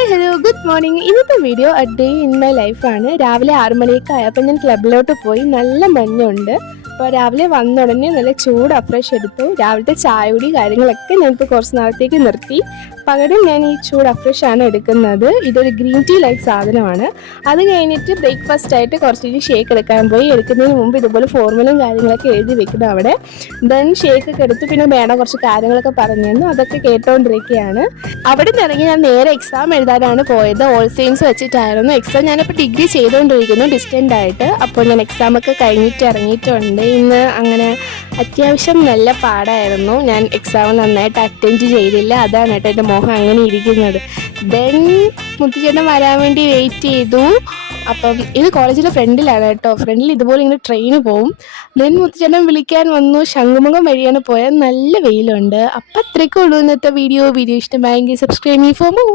Hi hello good morning. ഇന്നത്തെ video a day in my ലൈഫാണ്. രാവിലെ 6 മണിയൊക്കെ ആയപ്പോൾ ഞാൻ ക്ലബിലോട്ട് പോയി. നല്ല മഞ്ഞുണ്ട്. അപ്പോൾ രാവിലെ വന്ന ഉടനെ നല്ല ചൂട് അഫ്രഷ് എടുത്തു. രാവിലത്തെ ചായകുടി കാര്യങ്ങളൊക്കെ ഞാനിപ്പോൾ കുറച്ച് നാളത്തേക്ക് നിർത്തി. പകരം ഞാൻ ഈ ചൂട് അഫ്രഷാണ് എടുക്കുന്നത്. ഇതൊരു ഗ്രീൻ ടീ ലൈക്ക് സാധനമാണ്. അത് കഴിഞ്ഞിട്ട് ബ്രേക്ക്ഫാസ്റ്റ് ആയിട്ട് കുറച്ച് ഷേക്ക് എടുക്കാൻ പോയി. എടുക്കുന്നതിന് മുമ്പ് ഇതുപോലെ ഫോർമുലയും കാര്യങ്ങളൊക്കെ എഴുതി വെക്കണം അവിടെ. ദെൻ ഷേക്കൊക്കെ എടുത്തു. പിന്നെ വേണം കുറച്ച് കാര്യങ്ങളൊക്കെ പറഞ്ഞു തന്നു. അതൊക്കെ കേട്ടോണ്ടിരിക്കുകയാണ്. അവിടെ നിന്ന് ഇറങ്ങി ഞാൻ നേരെ എക്സാം എഴുതാനാണ് പോയത്. ഓൾ സയൻസ് വെച്ചിട്ടായിരുന്നു എക്സാം. ഞാനിപ്പോൾ ഡിഗ്രി ചെയ്തുകൊണ്ടിരിക്കുന്നു ഡിസ്റ്റൻ്റ് ആയിട്ട്. അപ്പോൾ ഞാൻ എക്സാമൊക്കെ കഴിഞ്ഞിട്ട് ഇറങ്ങിയിട്ടുണ്ട്. ഇന്ന് അങ്ങനെ അത്യാവശ്യം നല്ല പാടായിരുന്നു. ഞാൻ എക്സാം നന്നായിട്ട് അറ്റൻഡ് ചെയ്തില്ല. അതാണ് കേട്ടോ എൻ്റെ മോഹം അങ്ങനെ ഇരിക്കുന്നത്. ദെൻ മുത്തുചേട്ടൻ വരാൻ വേണ്ടി വെയിറ്റ് ചെയ്തു. അപ്പം ഇത് കോളേജിലെ ഫ്രണ്ടിലാണ് കേട്ടോ. ഫ്രണ്ടിൽ ഇതുപോലെ ഇങ്ങനെ ട്രെയിന് പോവും. ദെൻ മുത്തുചേട്ടൻ വിളിക്കാൻ വന്നു. ശംഖുമുഖം വഴിയാണ് പോയത്. നല്ല വെയിലുണ്ട്. അപ്പം അത്രയ്ക്കുള്ളൂ ഇന്നത്തെ വീഡിയോ. ഇഷ്ടമായെങ്കിൽ സബ്സ്ക്രൈബ് ചെയ്യ് ഫോർ മോർ.